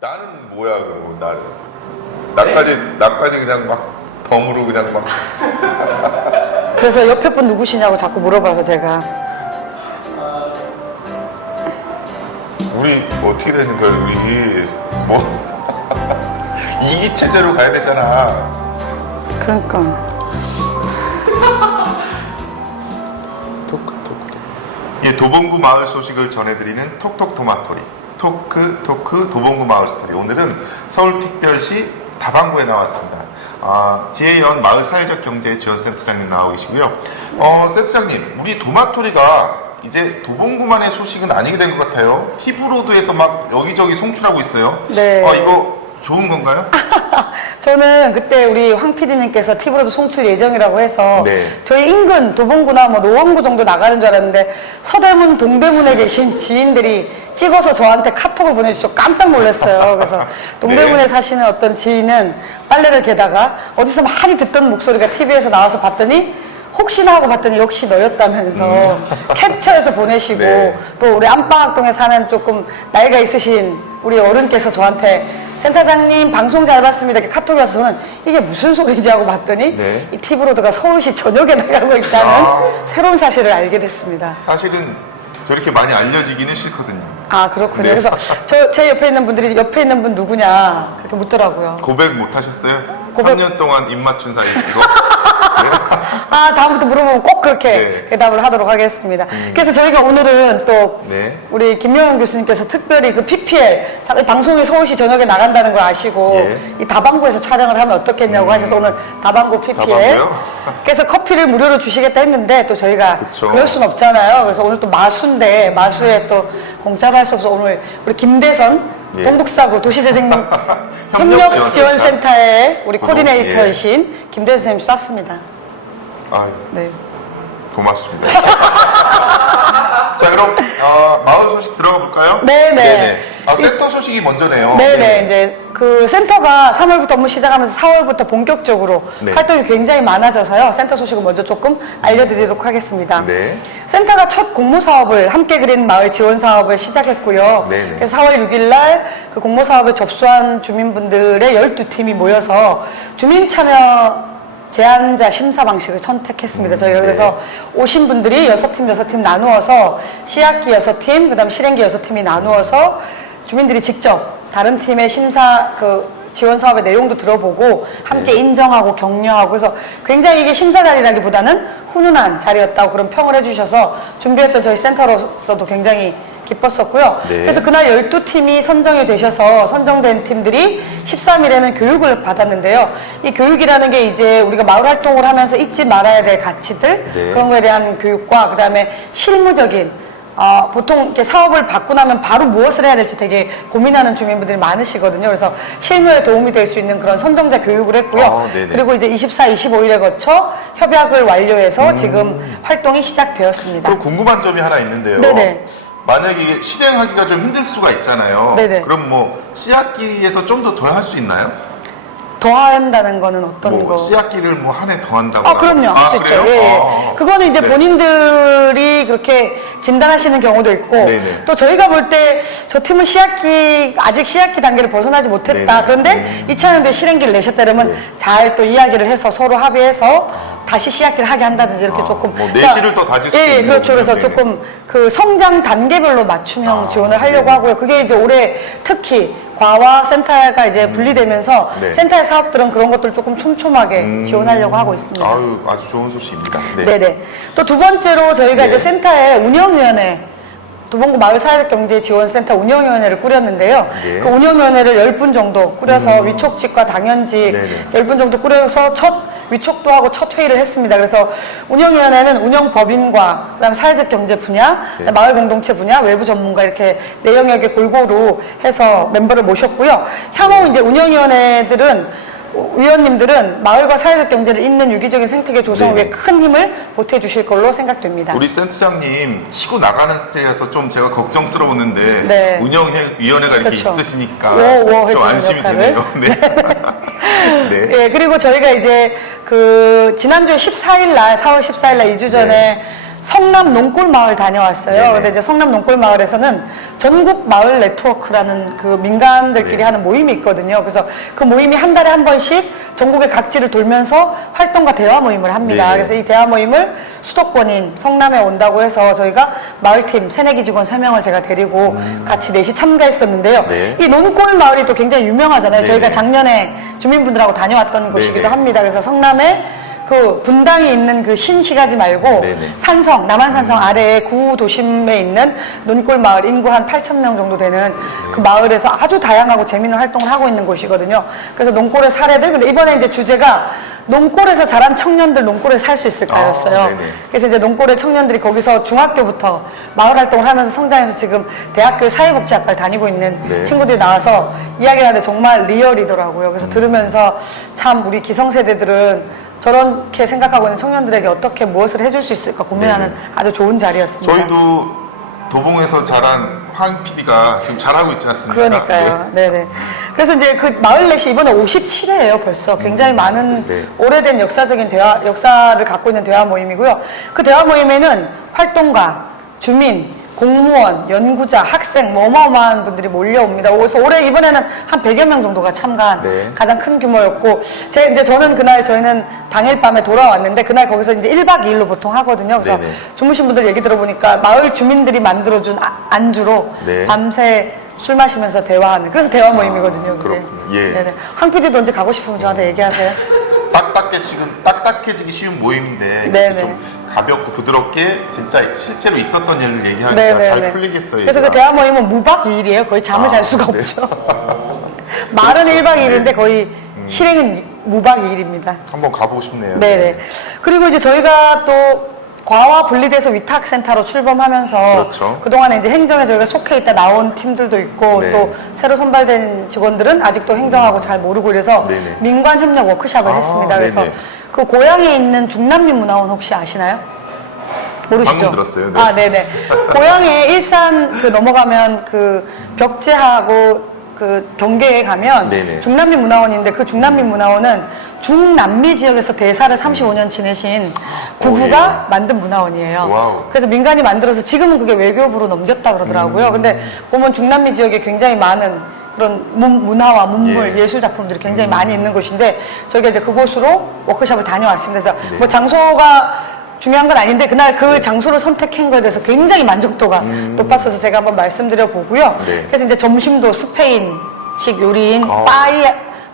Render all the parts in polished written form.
나는 뭐야 그러고 나까지 그냥 막 덤으로 그냥 막. 그래서 옆에 분 누구시냐고 자꾸 물어봐서 제가. 우리 뭐 어떻게 되는 거야 우리 뭐 이기 체제로 가야 되잖아. 그러니까. 토크. 예, 도봉구 마을 소식을 전해드리는 톡톡 토마토리. 토크 도봉구 마을 스토리. 오늘은 서울특별시 다방구에 나왔습니다. 지혜연 마을 사회적 경제 지원센터장님 나오고 계시고요. 센터장님, 우리 도마토리가 이제 도봉구만의 소식은 아니게 된 것 같아요. 티브로드에서 막 여기저기 송출하고 있어요. 네. 이거 좋은 건가요? 저는 그때 우리 황 PD님께서 TV로도 송출 예정이라고 해서 네. 저희 인근 도봉구나 뭐 노원구 정도 나가는 줄 알았는데 서대문, 동대문에 계신 지인들이 찍어서 저한테 카톡을 보내주셔서 깜짝 놀랐어요. 그래서 동대문에 네. 사시는 어떤 지인은 빨래를 개다가 어디서 많이 듣던 목소리가 TV에서 나와서 봤더니 혹시나 하고 봤더니 역시 너였다면서 캡처해서 보내시고 네. 또 우리 안방학동에 사는 조금 나이가 있으신 우리 어른께서 저한테 센터장님 방송 잘 봤습니다 이렇게 카톡이 와서 저는 이게 무슨 소리지 하고 봤더니 네. 이 TV로드가 서울시 전역에 나가고 있다는 새로운 사실을 알게 됐습니다. 사실은 저렇게 많이 알려지기는 싫거든요. 아 그렇군요. 네. 그래서 제 옆에 있는 분들이 옆에 있는 분 누구냐 그렇게 묻더라고요. 고백 못 하셨어요? 고백- 3년 동안 입 맞춘 사이 이거? 아 다음부터 물어보면 꼭 그렇게 네. 대답을 하도록 하겠습니다. 그래서 저희가 오늘은 또 네. 우리 김명현 교수님께서 특별히 그 PPL 방송이 서울시 전역에 나간다는 걸 아시고 예. 이 다방구에서 촬영을 하면 어떻겠냐고 하셔서 오늘 다방구 PPL 다방구요? 그래서 커피를 무료로 주시겠다 했는데 또 저희가 그쵸. 그럴 순 없잖아요. 그래서 오늘 또 마수인데 마수에 또 공짜로 할 수 없어서 오늘 우리 김대선 예. 동북사구 도시재생 협력지원센터. 협력지원센터의 우리 고동, 코디네이터이신 김대선 선생님 쐈습니다. 아유, 네. 고맙습니다. 자, 그럼 마을 소식 들어가 볼까요? 네네. 센터 소식이 먼저네요. 네네. 이제 그 센터가 3월부터 업무 시작하면서 4월부터 본격적으로 네. 활동이 굉장히 많아져서요. 센터 소식을 먼저 조금 알려드리도록 하겠습니다. 네. 센터가 첫 공모 사업을 함께 그린 마을 지원 사업을 시작했고요. 네네. 그래서 4월 6일 날 그 공모 사업에 접수한 주민분들의 12팀이 모여서 주민 참여 제안자 심사 방식을 선택했습니다. 저희가 네. 그래서 오신 분들이 6팀 나누어서 시학기 6팀, 그 다음 실행기 6팀이 나누어서 주민들이 직접 다른 팀의 심사 지원 사업의 내용도 들어보고 함께 네. 인정하고 격려하고 그래서 굉장히 이게 심사 자리라기보다는 훈훈한 자리였다고 그런 평을 해주셔서 준비했던 저희 센터로서도 굉장히 기뻤었고요. 네. 그래서 그날 12팀이 선정이 되셔서 선정된 팀들이 13일에는 교육을 받았는데요. 이 교육이라는 게 이제 우리가 마을 활동을 하면서 잊지 말아야 될 가치들 네. 그런 거에 대한 교육과 그 다음에 실무적인 보통 이렇게 사업을 받고 나면 바로 무엇을 해야 될지 되게 고민하는 주민분들이 많으시거든요. 그래서 실무에 도움이 될 수 있는 그런 선정자 교육을 했고요. 네네. 그리고 이제 24, 25일에 거쳐 협약을 완료해서 지금 활동이 시작되었습니다. 그리고 궁금한 점이 하나 있는데요. 네네. 만약에 이게 실행하기가 좀 힘들 수가 있잖아요. 네네. 그럼 뭐 C학기에서 좀 더 할 수 있나요? 더 한다는 거는 어떤 거? C학기를 뭐 한 해 더 한다고. 그럼요. 할 수 있죠. 그래요? 예. 그거는 이제 네. 본인들이 그렇게 진단하시는 경우도 있고, 네네. 또 저희가 볼 때 저 팀은 아직 시학기 단계를 벗어나지 못했다. 네네. 그런데 2차년도에 실행기를 내셨다 그러면 네. 잘 또 이야기를 해서 서로 합의해서 다시 시학기를 하게 한다든지 이렇게 조금. 뭐 내실을 더 다질 수도 예, 있는 그렇죠. 그래서 거군요. 조금 그 성장 단계별로 맞춤형 지원을 하려고 네. 하고요. 그게 이제 올해 특히 과와 센터가 이제 분리되면서 네. 센터의 사업들은 그런 것들을 조금 촘촘하게 지원하려고 하고 있습니다. 아유, 아주 좋은 소식입니다. 네. 네네. 또 두 번째로 저희가 네. 이제 센터의 운영위원회, 도봉구 마을사회적경제지원센터 운영위원회를 꾸렸는데요. 네. 그 운영위원회를 10분 정도 꾸려서 위촉직과 당연직 네네. 10분 정도 꾸려서 위촉도 하고 첫 회의를 했습니다. 그래서 운영위원회는 운영법인과 그다음 사회적 경제 분야, 네. 마을 공동체 분야, 외부 전문가 이렇게 내 영역에 골고루 해서 멤버를 모셨고요. 향후 이제 운영위원회들은 위원님들은 마을과 사회적 경제를 잇는 유기적인 생태계 조성을 네네. 위해 큰 힘을 보태 주실 걸로 생각됩니다. 우리 센터장님 치고 나가는 스타일이라서 좀 제가 걱정스러웠는데 네. 운영위원회가 이렇게 그쵸. 있으시니까 워 좀 해주는 안심이 역할을. 되네요. 네. 네. 예, 그리고 저희가 이제 지난주에 14일 날, 4월 14일 날 2주 전에 성남 농골마을 다녀왔어요. 네네. 근데 이제 성남 농골마을에서는 전국 마을 네트워크라는 그 민간들끼리 네. 하는 모임이 있거든요. 그래서 그 모임이 한 달에 한 번씩 전국의 각지를 돌면서 활동과 대화 모임을 합니다. 네네. 그래서 이 대화 모임을 수도권인 성남에 온다고 해서 저희가 마을팀 새내기 직원 3명을 제가 데리고 같이 넷이 참가했었는데요. 네. 이 논골마을이 또 굉장히 유명하잖아요. 네네. 저희가 작년에 주민분들하고 다녀왔던 곳이기도 네네. 합니다. 그래서 성남에 그 분당이 있는 그 신시가지 말고 네네. 산성, 남한산성 아래에 구도심에 있는 논골마을 인구 한 8,000명 정도 되는 그 마을에서 아주 다양하고 재미있는 활동을 하고 있는 곳이거든요. 그래서 논골의 사례들, 근데 이번에 이제 주제가 논골에서 자란 청년들 논골에 살 수 있을까였어요. 아, 네네. 그래서 이제 논골의 청년들이 거기서 중학교부터 마을 활동을 하면서 성장해서 지금 대학교 사회복지학과를 다니고 있는 네. 친구들이 나와서 이야기를 하는데 정말 리얼이더라고요. 그래서 들으면서 참 우리 기성세대들은 저렇게 생각하고 있는 청년들에게 어떻게 무엇을 해줄 수 있을까 고민하는 네네. 아주 좋은 자리였습니다. 저희도 도봉에서 자란 황 PD가 지금 잘하고 있지 않습니까? 그러니까요. 네네. 그래서 이제 그 마을넷이 이번에 57회예요, 벌써. 굉장히 많은 네. 오래된 역사적인 역사를 갖고 있는 대화 모임이고요. 그 대화 모임에는 활동가, 주민, 공무원, 연구자, 학생, 뭐 어마어마한 분들이 몰려옵니다. 그래서 올해 이번에는 한 100여 명 정도가 참가한 네. 가장 큰 규모였고, 이제 저는 그날 저희는 당일 밤에 돌아왔는데, 그날 거기서 이제 1박 2일로 보통 하거든요. 그래서 네네. 주무신 분들 얘기 들어보니까 마을 주민들이 만들어준 안주로 네. 밤새 술 마시면서 대화하는, 그래서 대화 모임이거든요. 그게. 그렇군요. 예. 네네. 황 PD도 언제 가고 싶으면 저한테 얘기하세요. 딱딱해지기 쉬운 모임인데 네네. 좀 가볍고 부드럽게 진짜 실제로 있었던 일을 얘기하니까 네네네. 잘 풀리겠어요. 그래서 그 얘기가. 대화 모임은 무박 2일이에요. 거의 잠을 잘 수가 네. 없죠. 말은 1박 2일인데 거의 실행은 무박 2일입니다. 한번 가보고 싶네요. 네네. 그리고 이제 저희가 또 과와 분리돼서 위탁센터로 출범하면서 그렇죠. 그동안에 이제 행정에 저희가 속해 있다 나온 팀들도 있고 네. 또 새로 선발된 직원들은 아직도 행정하고 잘 모르고 이래서 네네. 민관협력 워크숍을 아, 했습니다. 그래서 네네. 그 고향에 있는 중남민문화원 혹시 아시나요? 모르시죠? 방금 들었어요. 네. 아, 네네. 고향에 일산 그 넘어가면 그 벽제하고 그 경계에 가면 네네. 중남민문화원인데 그 중남민문화원은 중남미 지역에서 대사를 35년 지내신 부부가 만든 문화원이에요. 와우. 그래서 민간이 만들어서 지금은 그게 외교부로 넘겼다 그러더라고요. 근데 보면 중남미 지역에 굉장히 많은 그런 문화와 문물, 예. 예술 작품들이 굉장히 많이 있는 곳인데 저희가 이제 그곳으로 워크숍을 다녀왔습니다. 그래서 네. 뭐 장소가 중요한 건 아닌데 그날 그 장소를 선택한 거에 대해서 굉장히 만족도가 높았어서 제가 한번 말씀드려 보고요. 네. 그래서 이제 점심도 스페인식 요리인 어.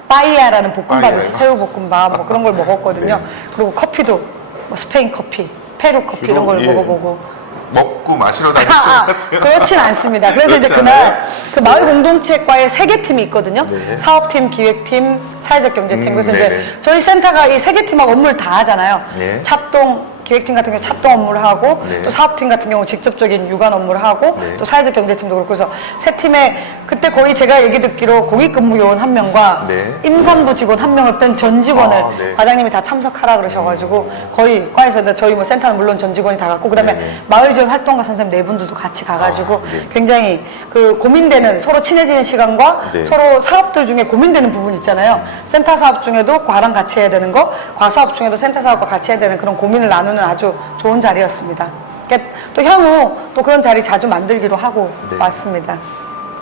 빠이야라는 볶음밥이 빠이야요? 있어요. 새우볶음밥 뭐 그런 걸 먹었거든요. 네. 그리고 커피도 뭐 스페인 커피, 페루 커피 이런 걸 예. 먹어보고 먹고 마시러 다니시는 것 같아요. 그렇진 않습니다. 그래서 이제 그렇지 그날 않아요? 그 마을 공동체과의 3개 팀이 있거든요. 네. 사업팀, 기획팀, 사회적 경제팀. 그래서 네네. 이제 저희 센터가 이 3개 팀하고 업무를 다 하잖아요. 네. 합동 기획팀 같은 경우 찹동 업무를 하고 네. 또 사업팀 같은 경우 직접적인 유관 업무를 하고 네. 또 사회적 경제팀도 그렇고 그래서 세 팀에 그때 거의 제가 얘기 듣기로 공익근무 요원 1명과 네. 임산부 직원 1명을 뺀 전 직원을 아, 네. 과장님이 다 참석하라 그러셔가지고 거의 과에서 저희 뭐 센터는 물론 전 직원이 다 갔고 그다음에 네네. 마을 지원 활동가 선생님 4분들도 같이 가가지고 아, 네. 굉장히 그 고민되는 서로 친해지는 시간과 네. 서로 사업들 중에 고민되는 부분 있잖아요. 센터 사업 중에도 과랑 같이 해야 되는 거, 과 사업 중에도 센터 사업과 같이 해야 되는 그런 고민을 나누는 아주 좋은 자리였습니다. 그러니까 또 향후 또 그런 자리 자주 만들기로 하고 네. 왔습니다.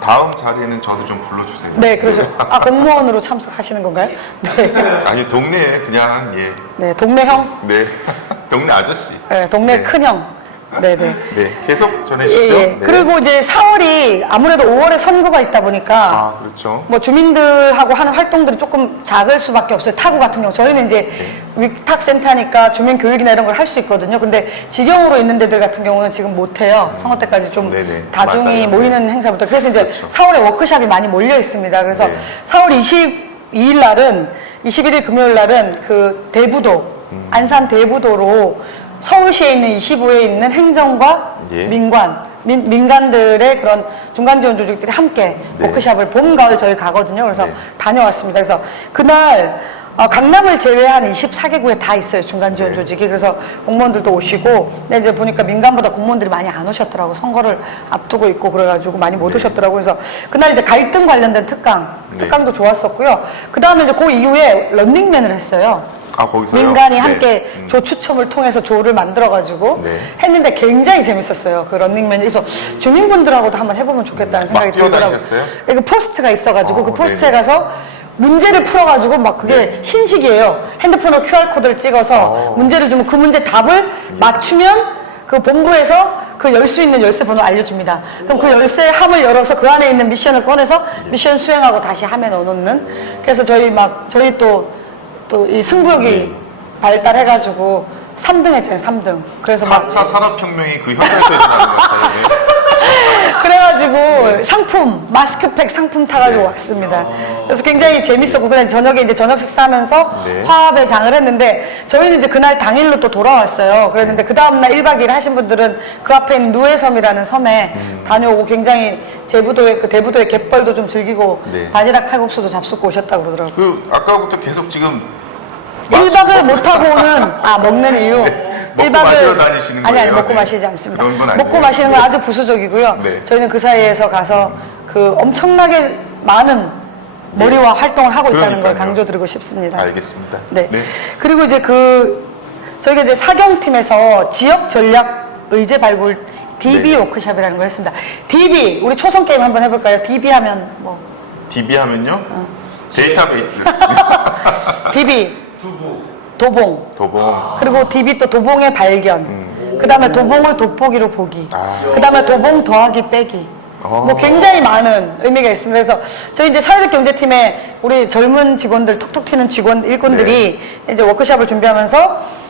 다음 자리에는 저도 좀 불러주세요. 네, 그러죠. 아, 공무원으로 참석하시는 건가요? 네. 아니 동네에 그냥 예. 네, 동네 형, 네. 동네 아저씨. 네, 동네 네. 큰 형. 네네. 네. 계속 예, 전해주시죠. 예. 네. 그리고 이제 4월이 아무래도 5월에 선거가 있다 보니까 아 그렇죠. 뭐 주민들하고 하는 활동들이 조금 작을 수밖에 없어요. 타구 같은 경우 저희는 이제 위탁센터니까 주민 교육이나 이런 걸 할 수 있거든요. 근데 직영으로 있는 데들 같은 경우는 지금 못 해요. 선거 때까지 좀 네네. 다중이 맞아요. 모이는 행사부터. 그래서 이제 그렇죠. 4월에 워크숍이 많이 몰려 있습니다. 그래서 네. 4월 22일 날은 21일 금요일 날은 그 대부도 안산 대부도로 서울시에 있는 25에 있는 행정과 예. 민간들의 그런 중간 지원 조직들이 함께 네. 워크숍을 봄, 가을 저희 가거든요. 그래서 네. 다녀왔습니다. 그래서 그날 강남을 제외한 24개국에 다 있어요. 중간 지원 네. 조직이. 그래서 공무원들도 오시고 근데 이제 보니까 민간보다 공무원들이 많이 안 오셨더라고. 선거를 앞두고 있고 그래가지고 많이 못 네. 오셨더라고. 그래서 그날 이제 갈등 관련된 네. 특강도 좋았었고요. 그 다음에 이제 그 이후에 런닝맨을 했어요. 거기서요? 민간이 네. 함께 조 추첨을 통해서 조를 만들어가지고 네. 했는데 굉장히 재밌었어요. 그 런닝맨. 그래서 주민분들하고도 한번 해보면 좋겠다는 생각이 막 들더라고요. 뛰어다니셨어요? 그 포스트가 있어가지고 그 포스트에 네네. 가서 문제를 풀어가지고 막 그게 신식이에요. 핸드폰으로 QR코드를 찍어서 문제를 주면 그 문제 답을 맞추면 그 본부에서 그 열 수 있는 열쇠 번호 알려줍니다. 그럼 그 열쇠 함을 열어서 그 안에 있는 미션을 꺼내서 미션 수행하고 다시 함에 넣어놓는. 그래서 저희 또 이 승부욕이 발달해가지고 3등 했잖아요, 3등. 그래서 막 4차 산업혁명이 그 현장에서 일어나는 것 같아요. 그래가지고 상품, 마스크팩 상품 타가지고 네. 왔습니다. 그래서 굉장히 재밌었고, 그냥 저녁에 이제 저녁 식사하면서 네. 화합의 장을 했는데, 저희는 이제 그날 당일로 또 돌아왔어요. 그랬는데, 그 다음날 1박 2일 하신 분들은 그 앞에 있는 누에섬이라는 섬에 다녀오고 굉장히 제부도의, 그 대부도의 갯벌도 좀 즐기고, 네. 바지락 칼국수도 잡수고 오셨다고 그러더라고요. 그 아까부터 계속 지금 1박을 못하고 오는, 먹는 이유. 먹고 마시러 다니시는 아니, 거예요? 먹고 네. 마시지 않습니다. 그런 건 아니에요? 먹고 마시는 건 네. 아주 부수적이고요. 네. 저희는 그 사이에서 가서 그 엄청나게 많은 머리와 활동을 하고 있다는 걸 그러니까요. 강조드리고 싶습니다. 알겠습니다. 네. 그리고 이제 저희가 이제 사경팀에서 지역 전략 의제 발굴 DB 네. 워크숍이라는 걸 했습니다. DB, 우리 초성 게임 한번 해볼까요? DB 하면 뭐? DB 하면요? 데이터베이스. DB. 도봉. 도봉. 그리고 DB 또 도봉의 발견. 그 다음에 도봉을 돋보기로 보기. 그 다음에 도봉 더하기 빼기. 뭐 굉장히 많은 의미가 있습니다. 그래서 저희 이제 사회적 경제팀에 우리 젊은 직원들, 톡톡 튀는 일꾼들이 이제 워크숍을 준비하면서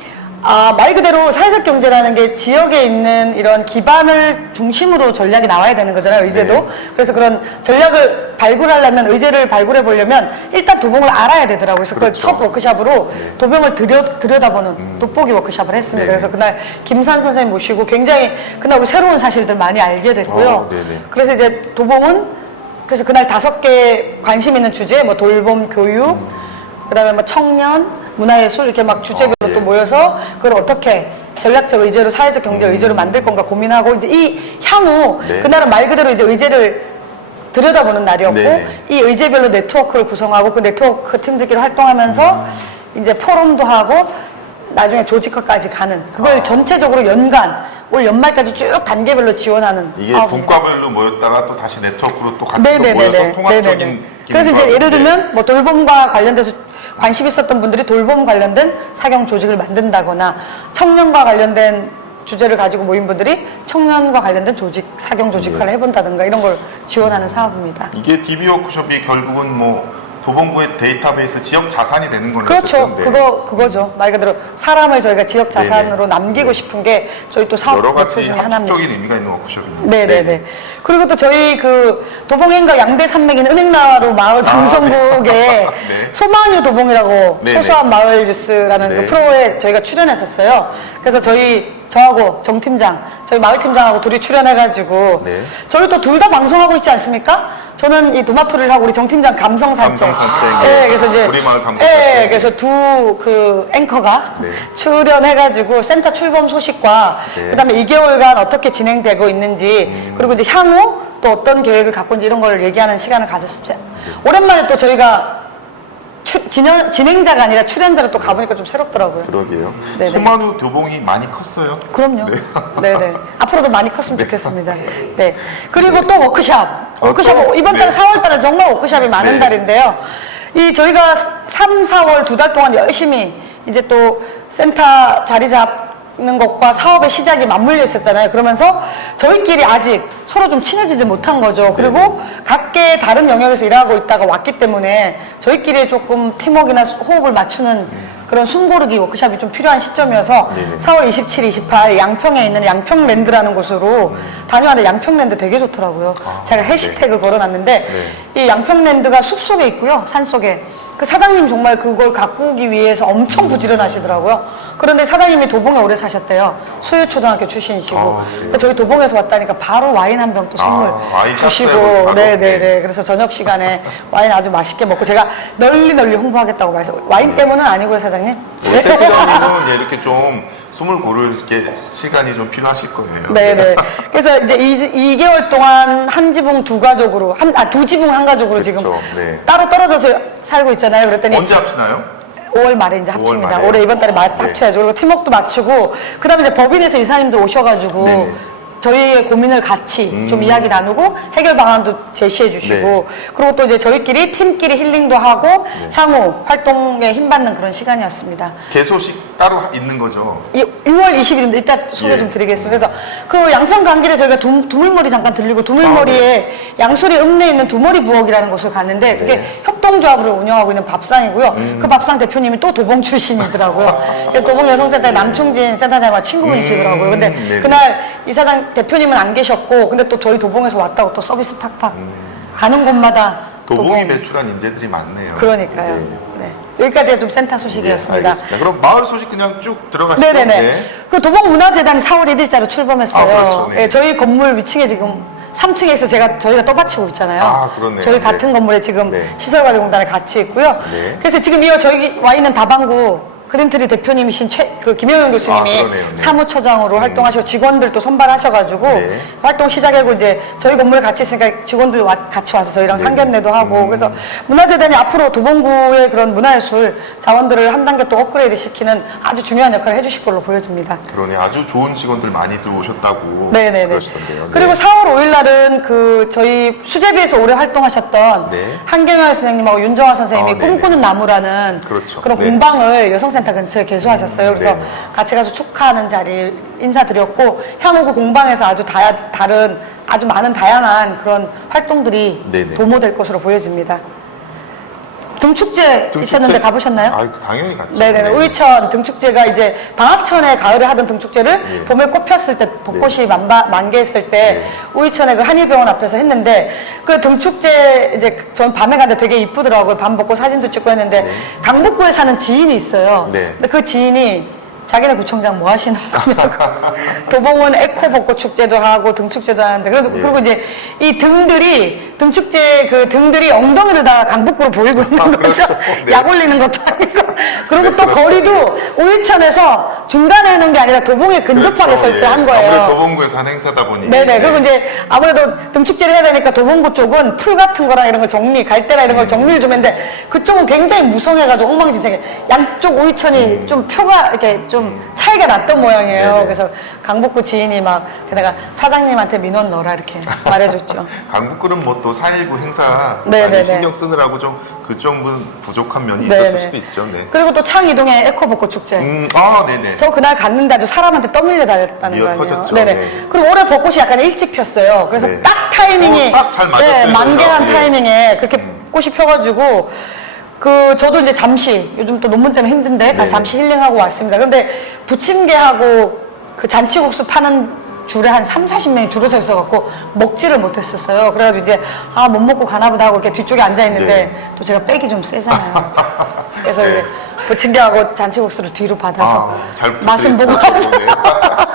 말 그대로 사회적 경제라는 게 지역에 있는 이런 기반을 중심으로 전략이 나와야 되는 거잖아요, 의제도. 네. 그래서 그런 전략을 발굴하려면, 의제를 발굴해 보려면 일단 도봉을 알아야 되더라고요. 그래서 그렇죠. 그 첫 워크숍으로 도봉을 들여다보는 돋보기 워크숍을 했습니다. 네. 그래서 그날 김산 선생님 모시고 굉장히 그날 우리 새로운 사실들 많이 알게 됐고요. 네네. 그래서 이제 도봉은 그래서 그날 5개 관심 있는 주제, 뭐 돌봄, 교육, 그다음에 뭐 청년, 문화예술 이렇게 막 주제별로 예. 또 모여서 그걸 어떻게 전략적 의제로 사회적 경제 의제로 만들 건가 고민하고 이제 이 향후 네. 그날은 말 그대로 이제 의제를 들여다보는 날이었고 네. 이 의제별로 네트워크를 구성하고 그 네트워크 팀들끼리 활동하면서 이제 포럼도 하고 나중에 조직화까지 가는 그걸 전체적으로 올 연말까지 쭉 단계별로 지원하는 이게 사업입니다. 분과별로 모였다가 또 다시 네트워크로 또 같이 또 네네네네. 모여서 통합적인 네네네. 그래서 이제 기능도 예를 하고. 들면 뭐 돌봄과 관련돼서 관심 있었던 분들이 돌봄 관련된 사경 조직을 만든다거나 청년과 관련된 주제를 가지고 모인 분들이 청년과 관련된 사경 조직화를 해본다든가 이런 걸 지원하는 사업입니다. 이게 DB 워크숍이 결국은 뭐 도봉구의 데이터베이스 지역 자산이 되는 거네요. 그렇죠. 어쨌든. 네. 그거죠. 말 그대로 사람을 저희가 지역 자산으로 남기고 싶은 게 저희 또 사업 여러 목표 가지 중에 하나입니다. 함축적인 의미가 있는 워크숍이네요. 네네네. 그리고 또 저희 그 도봉행과 양대 산맥인 은행나루 마을 방송국에 네. 소마뉴 도봉이라고 네네. 소소한 마을 뉴스라는 네. 그 프로에 저희가 출연했었어요. 그래서 저하고 정 팀장, 저희 마을 팀장하고 둘이 출연해가지고 네. 저희 또 둘 다 방송하고 있지 않습니까? 저는 이 도마토리를 하고 우리 정 팀장 감성 산책. 감성 산책. 네, 그래서 이제 우리 마을 감성 네, 산책. 그래서 두 그 앵커가 네. 출연해가지고 센터 출범 소식과 네. 그다음에 2개월간 어떻게 진행되고 있는지 그리고 이제 향후 또 어떤 계획을 갖고 있는지 이런 걸 얘기하는 시간을 가졌습니다. 오랜만에 또 저희가 진행자가 아니라 출연자로 또 가보니까 좀 새롭더라고요. 그러게요. 네네. 소만우 도봉이 많이 컸어요. 그럼요. 네. 네네. 앞으로도 많이 컸으면 좋겠습니다. 네. 그리고 또 워크샵. 또? 이번 달 네. 4월 달은 정말 워크샵이 많은 네. 달인데요. 저희가 3, 4월 2달 동안 열심히 이제 또 센터 자리 잡는 것과 사업의 시작이 맞물려 있었잖아요. 그러면서 저희끼리 아직 서로 좀 친해지지 못한 거죠. 그리고 각계 다른 영역에서 일하고 있다가 왔기 때문에 저희끼리 조금 팀워크나 호흡을 맞추는 그런 숨고르기 워크숍이 좀 필요한 시점이어서 네네. 4월 27, 28 양평에 있는 양평랜드라는 곳으로 다녀왔는데 양평랜드 되게 좋더라고요. 제가 해시태그 걸어놨는데 이 양평랜드가 숲속에 있고요. 산속에. 그 사장님 정말 그걸 가꾸기 위해서 엄청 부지런하시더라고요. 그런데 사장님이 도봉에 오래 사셨대요. 수유초등학교 출신이시고. 그래서 저희 도봉에서 왔다니까 바로 와인 한 병 또 선물 와인 주시고. 땄어요, 바로. 네네네. 그래서 저녁 시간에 와인 아주 맛있게 먹고 제가 널리 홍보하겠다고 말해서 와인 때문은 아니고요, 사장님. 우리 세부장님은 이렇게 좀 숨을 고를 이렇게 시간이 좀 필요하실 거예요. 네네. 그래서 이제 2개월 동안 한 지붕 두 가족으로, 두 지붕 한 가족으로 그렇죠. 지금 네. 따로 떨어져서 살고 있잖아요. 그랬더니 언제 합치나요? 5월 말에 이제 5월 합칩니다. 말에. 올해 이번 달에 네. 합쳐야죠. 그리고 팀워크도 맞추고, 그 다음에 이제 법인에서 이사님들 오셔가지고, 네네. 저희의 고민을 같이 좀 이야기 나누고 해결 방안도 제시해 주시고 네. 그리고 또 이제 저희끼리 팀끼리 힐링도 하고 향후 활동에 힘받는 그런 시간이었습니다. 개소식 따로 있는 거죠. 6월 20일인데 이따 소개 예. 좀 드리겠습니다. 그래서 그 양평 강길에 저희가 두물머리 잠깐 들리고 두물머리에 양수리 읍내에 있는 두머리 부엌이라는 곳을 갔는데 그게 협동조합으로 운영하고 있는 밥상이고요. 그 밥상 대표님이 또 도봉 출신이더라고요. 그래서 도봉 여성센터의 남충진 센터장과 친구분이시더라고요. 근데 네네. 그날 이사장 대표님은 안 계셨고 근데 또 저희 도봉에서 왔다고 또 서비스 팍팍 가는 곳마다 도봉이 배출한 인재들이 많네요. 그러니까요. 네. 여기까지가 좀 센터 소식이었습니다. 알겠습니다. 그럼 마을 소식 그냥 쭉 들어가시죠. 네네네. 네. 그 도봉문화재단이 4월 1일자로 출범했어요. 아, 그렇죠. 네. 네, 저희 건물 위층에 지금 3층에 있어 저희가 떠받치고 있잖아요. 아, 그렇네요. 저희 네. 같은 건물에 지금 네. 시설관리공단에 같이 있고요. 네. 그래서 지금 저기 와 있는 다방구 그린트리 대표님이신 김효영 교수님이 아, 그러네요. 네. 사무처장으로 활동하시고 직원들도 선발하셔가지고 네. 활동 시작하고 이제 저희 건물에 같이 있으니까 직원들 같이 와서 저희랑 네. 상견례도 하고 그래서 문화재단이 앞으로 도봉구의 그런 문화예술 자원들을 한 단계 또 업그레이드 시키는 아주 중요한 역할을 해주실 걸로 보여집니다. 그러네. 아주 좋은 직원들 많이 들어오셨다고 네네네. 그러시던데요. 네. 그리고 4월 5일 날은 그 저희 수제비에서 오래 활동하셨던 네. 한경화 선생님하고 윤정화 선생님이 아, 네네. 꿈꾸는 나무라는 그렇죠. 런 네. 공방을 여성센터 근처에 개소하셨어요. 그래서 네네. 같이 가서 축하하는 자리 인사드렸고 향후 그 공방에서 아주 다른 아주 많은 다양한 그런 활동들이 네네. 도모될 것으로 보여집니다. 등축제 있었는데 가보셨나요? 아, 당연히 갔죠. 네네. 우이천 등축제가 이제 방학천에 가을에 하던 등축제를 예. 봄에 꽃 폈을 때 벚꽃이 만개했을 때 우이천에 그 한일병원 앞에서 했는데 그 등축제 이제 전 밤에 갔는데 되게 이쁘더라고요. 밤 벚꽃 사진도 찍고 했는데 강북구에 사는 지인이 있어요. 네. 근데 그 지인이 자기네 구청장 뭐 하시나 도봉은 에코 벚꽃 축제도 하고 등축제도 하는데 그리고 이제 이 등축제 그 등들이 엉덩이를 다 강북구로 보이고 있는 거죠. 그렇죠. 네. 약 올리는 것도 아니고 그리고 또 그렇죠. 거리도 우이천에서 중간에 해놓은 게 아니라 도봉에 근접하게 그렇죠. 설치한 예. 거예요. 아무래도 도봉구에서 하는 행사다 보니. 네네. 그리고 이제 아무래도 등축제를 해야 되니까 도봉구 쪽은 풀 같은 거랑 이런 거 갈대나 이런 걸 정리를 좀 했는데 그쪽은 굉장히 무성해가지고 엉망진창해. 양쪽 우이천이 좀 표가 이렇게 좀 차이가 났던 모양이에요. 네네. 그래서 강북구 지인이 막 게다가 사장님한테 민원 넣어라 이렇게 말해줬죠. 강북구는 뭐 또 4.19 행사 네네네. 많이 신경 쓰느라고 좀 그쪽은 부족한 면이 네네. 있었을 수도 있죠. 네. 그리고 또 창이동의 에코벚꽃 축제. 네네. 저 그날 갔는데 아주 사람한테 떠밀려 다녔다는 미어 거 아니에요. 터졌죠. 네네. 네. 그리고 올해 벚꽃이 약간 일찍 폈어요. 그래서 네. 딱 타이밍이 딱 잘 맞았어요, 네, 만개한 저희가. 예. 타이밍에 그렇게 꽃이 펴가지고 저도 이제 잠시 요즘 또 논문 때문에 힘든데 가서 네. 잠시 힐링하고 왔습니다. 근데 부침개하고 그 잔치국수 파는 줄에 한 30-40명이 줄을 서 있어갖고 먹지를 못했었어요. 그래가지고 이제 못 먹고 가나보다 하고 이렇게 뒤쪽에 앉아있는데 네. 또 제가 백이 좀 세잖아요. 그래서 네. 이제 부침개하고 잔치국수를 뒤로 받아서 잘 맛은 보고 부탁드리겠습니다. 왔어요.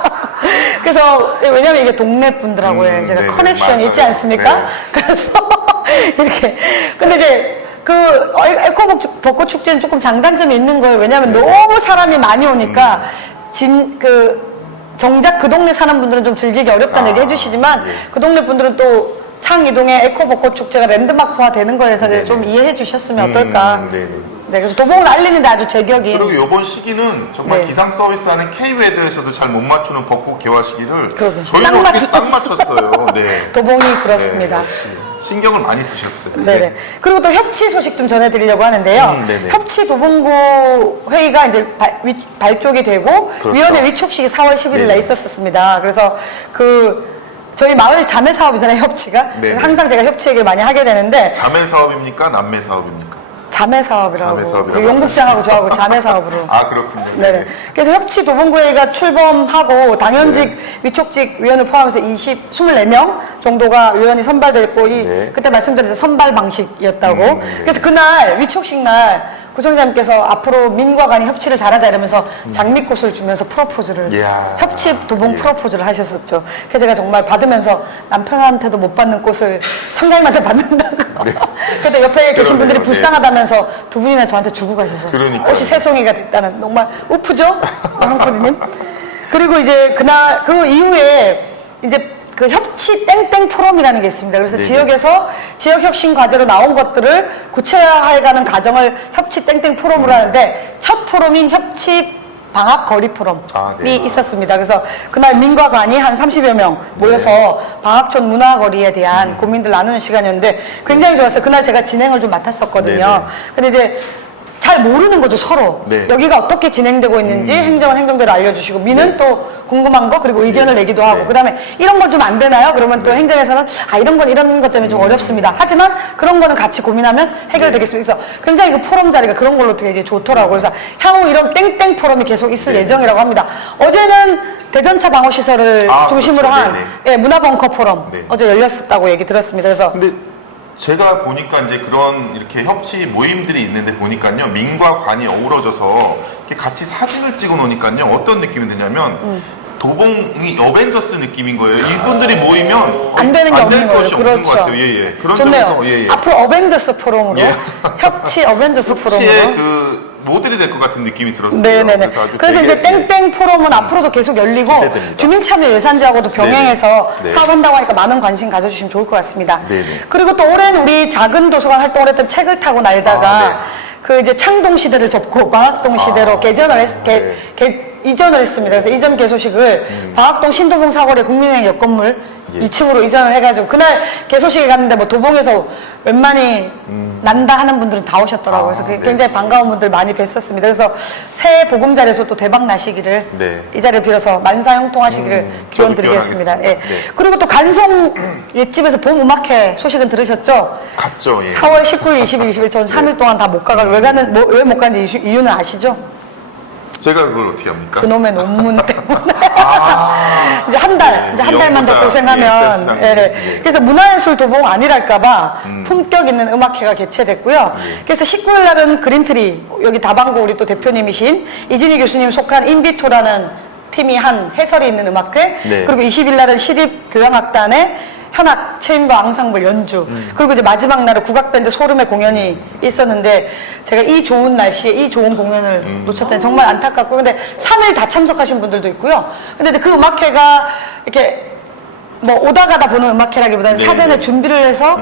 그래서 왜냐면 이게 동네 분들하고의 제가 네네, 커넥션이 맞아요. 있지 않습니까? 네. 그래서 이렇게 근데 이제 에코 벚꽃 축제는 조금 장단점이 있는 거예요. 왜냐하면 너무 사람이 많이 오니까 정작 그 동네 사는 분들은 좀 즐기기 어렵다는 얘기 해주시지만 예. 그 동네 분들은 또 창이동의 에코 벚꽃 축제가 랜드마크화 되는 거에서 이제 좀 이해해 주셨으면 어떨까. 네네. 네, 그래서 도봉을 알리는데 아주 제격인. 그리고 이번 시기는 정말 네. 기상 서비스하는 K웨더에서도 잘 못 맞추는 벚꽃 개화 시기를 그러게. 저희는 딱 어떻게 딱 맞췄어요. 네. 도봉이 그렇습니다. 네, 역시 신경을 많이 쓰셨어요. 네네. 그리고 또 협치 소식 좀 전해드리려고 하는데요. 네네. 협치 도봉구 회의가 이제 발족이 되고 그렇죠. 위원회 위촉식이 4월 11일에 네네. 있었습니다. 그래서 저희 마을 자매 사업이잖아요, 협치가. 네네. 그래서 항상 제가 협치 얘기를 많이 하게 되는데 자매 사업입니까? 남매 사업입니까? 자매 사업이라고. 자매 사업이라고. 그 용국장하고 저하고 자매 사업으로. 아, 그렇군요. 네네. 그래서 협치 도봉구회가 출범하고 당연직 위촉직 위원을 포함해서 24명 정도가 위원이 선발됐고 네. 그때 말씀드린 선발 방식이었다고. 네. 그래서 그날 위촉식 날 구청장님께서 앞으로 민과 간이 협치를 잘하자 이러면서 장미꽃을 주면서 프로포즈를 이야. 협치 도봉 예. 프로포즈를 하셨었죠. 그래서 제가 정말 받으면서 남편한테도 못 받는 꽃을 청장님한테 받는다고. 네. 그때 옆에 계신 그러네요. 분들이 네. 불쌍하다면서 두 분이나 저한테 주고 가셔서 그러니까요. 꽃이 세 송이가 됐다는 정말 우프죠? 황프디님. 그리고 이제 그날 그 이후에 이제 그 협치 땡땡 포럼이라는 게 있습니다. 그래서 네네. 지역에서 지역 혁신 과제로 나온 것들을 구체화해가는 과정을 협치 땡땡 포럼으로 하는데 첫 포럼인 협치 방학 거리 포럼이 네. 있었습니다. 그래서 그날 민과 관이 한 30여 명 모여서 방학촌 문화거리에 대한 고민들 나누는 시간이었는데 굉장히 좋았어요. 그날 제가 진행을 좀 맡았었거든요. 네네. 근데 이제 잘 모르는 거죠, 서로. 네. 여기가 어떻게 진행되고 있는지 행정은 행정대로 알려주시고, 민은 네. 또 궁금한 거, 그리고 의견을 네. 내기도 하고, 네. 그 다음에 이런 건 좀 안 되나요? 그러면 또 행정에서는, 이런 건 이런 것 때문에 좀 어렵습니다. 하지만 그런 거는 같이 고민하면 해결되겠습니다. 그래서 굉장히 그 포럼 자리가 그런 걸로 되게 좋더라고요. 그래서 향후 이런 땡땡 포럼이 계속 있을 네. 예정이라고 합니다. 어제는 대전차 방어시설을 중심으로 그렇죠. 한 네네. 예, 문화벙커 포럼 네. 어제 열렸었다고 얘기 들었습니다. 그래서 근데 제가 보니까 이제 그런 이렇게 협치 모임들이 있는데 보니까요, 민과 관이 어우러져서 이렇게 같이 사진을 찍어 놓으니까요, 어떤 느낌이 드냐면, 도봉이 어벤져스 느낌인 거예요. 이분들이 모이면 안 되는 게 없는 거예요. 것이 없는 것 그렇죠. 같아요. 예, 예. 그런 좋네요. 점에서 예, 예. 앞으로 어벤져스 포럼으로 예. 협치 어벤져스 협치의 포럼으로. 그 모델이 될 것 같은 느낌이 들었어요. 네네네. 그래서 이제 되게, 땡땡 포럼은 앞으로도 계속 열리고 기대됩니다. 주민참여 예산제하고도 병행해서 네네. 네. 사업한다고 하니까 많은 관심 가져주시면 좋을 것 같습니다. 네네. 그리고 또 올해는 우리 작은 도서관 활동을 했던 책을 타고 날다가 네. 그 이제 창동 시대를 접고 방학동 시대로 이전을 했습니다. 그래서 이전 개소식을 방학동 신도봉 사거리 국민은행 옆 건물 예. 2층으로 이전을 해가지고 그날 개소식에 갔는데 뭐 도봉에서 웬만히 난다 하는 분들은 다 오셨더라고요. 그래서 네. 굉장히 반가운 분들 많이 뵀었습니다. 그래서 새해 보금자리에서 또 대박 나시기를 네. 이 자리를 빌어서 만사형통하시기를 기원 저도 드리겠습니다. 예. 기원하겠습니다. 네. 그리고 또 간송 옛집에서 봄 음악회 소식은 들으셨죠? 갔죠. 예. 4월 19일, 20일, 20일 전 3일 동안 다 못 가가지고 왜 못 간지 이유는 아시죠? 제가 그걸 어떻게 합니까? 그놈의 논문 때문에 이제 한 달, 네, 이제 한 달만 더 연구자, 고생하면 센터장. 예, 네. 네. 그래서 문화예술 도봉 아니랄까봐 품격 있는 음악회가 개최됐고요. 그래서 19일 날은 그린트리 여기 다방구 우리 또 대표님이신 이진희 교수님 속한 인비토라는 팀이 한 해설이 있는 음악회 네. 그리고 20일 날은 시립교향악단의 현악 체인버 앙상블 연주 그리고 이제 마지막 날은 국악밴드 소름의 공연이 있었는데 제가 이 좋은 날씨에 이 좋은 공연을 놓쳤다니 정말 안타깝고 근데 3일 다 참석하신 분들도 있고요. 근데 이제 그 음악회가 이렇게 뭐 오다 가다 보는 음악회라기보다는 네. 사전에 준비를 해서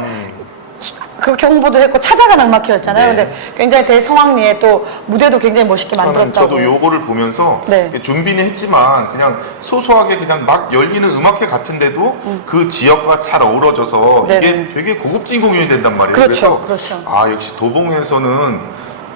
그렇게 홍보도 했고 찾아가는 음악회였잖아요. 네. 근데 굉장히 대성황리에 또 무대도 굉장히 멋있게 만들었다고. 저도 요거를 보면서 네. 준비는 했지만 그냥 소소하게 그냥 막 열리는 음악회 같은데도 그 지역과 잘 어우러져서 네네. 이게 되게 고급진 공연이 된단 말이에요. 그렇죠, 그래서 그렇죠. 역시 도봉에서는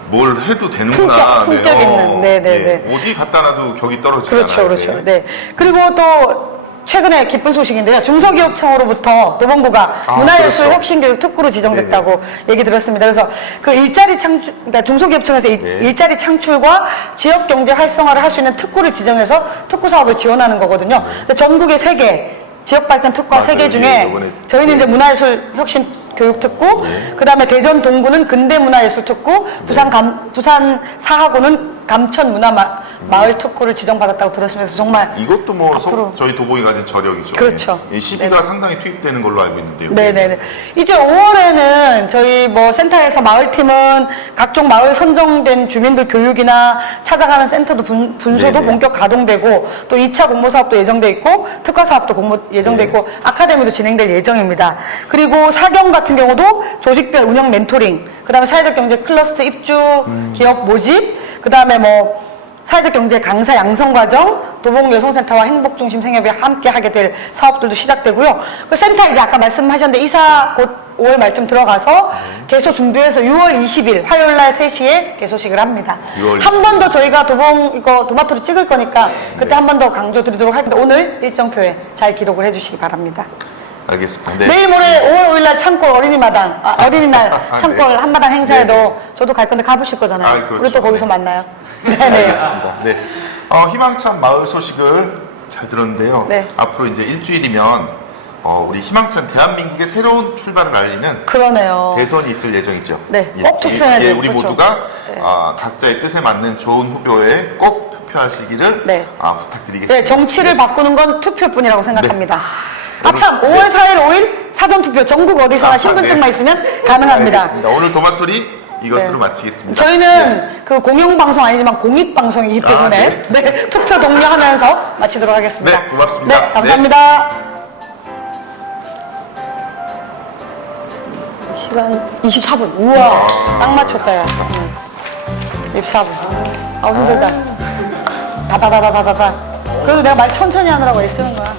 뭘 해도 되는구나. 품격 있는. 네네네. 어디 갖다 놔도 격이 떨어지잖아요. 그렇죠, 그렇죠. 네. 그리고 또 최근에 기쁜 소식인데요. 중소기업청으로부터 도봉구가 문화예술 그렇죠. 혁신교육 특구로 지정됐다고 얘기 들었습니다. 그래서 그 일자리 창출, 그러니까 중소기업청에서 네. 일자리 창출과 지역 경제 활성화를 할 수 있는 특구를 지정해서 특구 사업을 지원하는 거거든요. 근데 전국에 3개 지역 발전 특구가 맞아요. 3개 예, 중에 이번에 저희는 이제 문화예술 혁신 교육 특구, 그다음에 대전 동구는 근대문화예술 특구, 부산 사하구는 감천 문화마을 특구를 지정받았다고 들었습니다. 그래서 정말 이것도 뭐 앞으로. 저희 도봉이 가진 저력이죠. 그렇죠. 이 시비가 상당히 투입되는 걸로 알고 있는데요. 네네네. 이제 5월에는 저희 뭐 센터에서 마을팀은 각종 마을 선정된 주민들 교육이나 찾아가는 센터도 분소도 네네. 본격 가동되고 또 2차 공모 사업도 예정돼 있고 특화 사업도 예정돼 네. 있고 아카데미도 진행될 예정입니다. 그리고 사경 같은 경우도 조직별 운영 멘토링, 그다음에 사회적 경제 클러스터 입주 기업 모집, 그다음에 뭐 사회적 경제 강사 양성 과정, 도봉 여성센터와 행복중심 생협이 함께 하게 될 사업들도 시작되고요. 그 센터 이제 아까 말씀하셨는데 이사 곧 5월 말쯤 들어가서 개소 준비해서 6월 20일 화요일 날 3시에 개소식을 합니다. 6월 한 번 더 저희가 도봉 이거 도마토리 찍을 거니까 그때 한 번 더 강조 드리도록 할 텐데 오늘 일정표에 잘 기록을 해주시기 바랍니다. 알겠습니다. 네. 내일 모레 5월 5일 날 창골 어린이마당, 어린이날 창골 네. 한마당 행사에도 네. 저도 갈 건데 가보실 거잖아요. 그렇죠. 우리 또 거기서 네. 만나요. 네네. 알겠습니다. 네. 희망찬 마을 소식을 잘 들었는데요. 네. 앞으로 이제 일주일이면 우리 희망찬 대한민국의 새로운 출발을 알리는 그러네요. 대선이 있을 예정이죠. 네, 꼭 투표해야 돼요. 우리 그렇죠. 모두가 네. 각자의 뜻에 맞는 좋은 후보에 꼭 투표하시기를 네. 부탁드리겠습니다. 네, 정치를 바꾸는 건 투표뿐이라고 생각합니다. 네. 참, 오늘- 5월 4일, 5일 사전투표 전국 어디서나 신분증만 네. 있으면 가능합니다. 알겠습니다. 오늘 도마토리 이것으로 네. 마치겠습니다. 저희는 그 공영방송 아니지만 공익방송이기 때문에 네. 네, 투표 독려하면서 마치도록 하겠습니다. 네, 고맙습니다. 네, 감사합니다. 시간 24분. 우와, 딱 맞췄다, 야. 24분. 힘들다. 다다다다다다다. 그래도 내가 말 천천히 하느라고 애쓰는 거야.